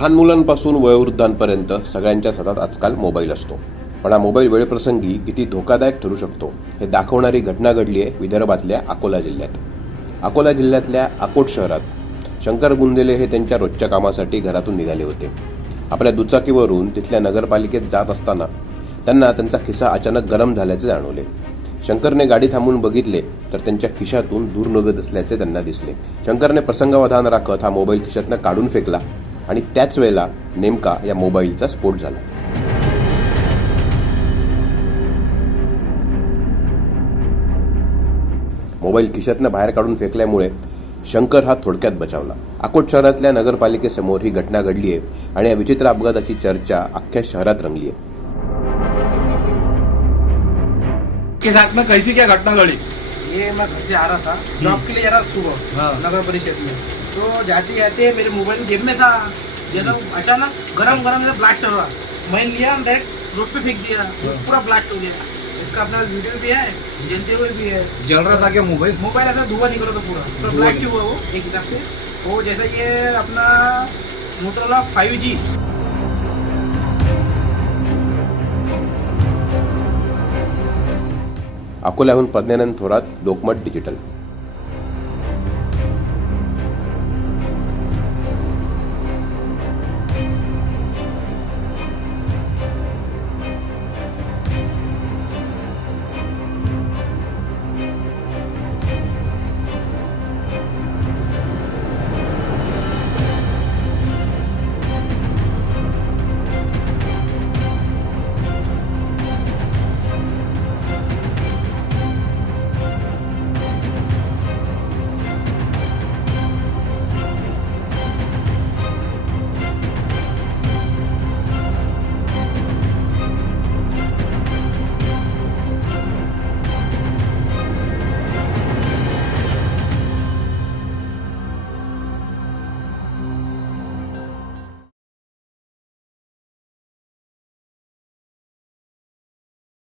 लहान मुलांपासून वयोवृद्धांपर्यंत सगळ्यांच्याच हातात आजकाल मोबाईल असतो. पण हा मोबाईल वेळप्रसंगी किती धोकादायक ठरू शकतो हे दाखवणारी घटना घडली आहे विदर्भातल्या अकोला जिल्ह्यात. अकोला जिल्ह्यातल्या अकोट शहरात शंकर गुंदेले हे त्यांच्या रोजच्या कामासाठी घरातून निघाले होते. आपल्या दुचाकीवरून तिथल्या नगरपालिकेत जात असताना त्यांना त्यांचा खिसा अचानक गरम झाल्याचे जाणवले. शंकरने गाडी थांबून बघितले तर त्यांच्या खिशातून दूर नगद असल्याचे त्यांना दिसले. शंकरने प्रसंगावधान राखत हा मोबाईल खिशातनं काढून फेकला. आणि त्याच वेळेला नेमका या मोबाईलचा स्फोट झाला. मोबाईल खिशातनं बाहेर काढून फेकल्यामुळे शंकर हा थोडक्यात बचावला. अकोट शहरातल्या नगरपालिकेसमोर ही घटना घडली आहे आणि या विचित्र अपघाताची चर्चा अख्ख्या शहरात रंगली आहे के कैसी क्या घटना घड़ी ये मैं घर से आ रहा था। जॉब के लिए जा रहा सुबह हाँ। नगर परिषद में। तो जाते जाते मेरे मोबाइल जेब में था। जैसा अचानक गरम गरम से ब्लास्ट हो रहा। मैंने लिया डायरेक्ट रोड पे फेंक दिया। पूरा ब्लास्ट हो गया। इसका अपना वीडियो भी है जलते हुए भी है। जल रहा था क्या मोबाइल मोबाइल ऐसा धुआँ निकल रहा था पूरा। धुआँ ब्लास्ट हुआ वो एक हिसाब से। वो जैसा ये अपना मोटरोला फाइव जी अकोल्याहून प्रज्ञानंद थोरात लोकमत डिजिटल.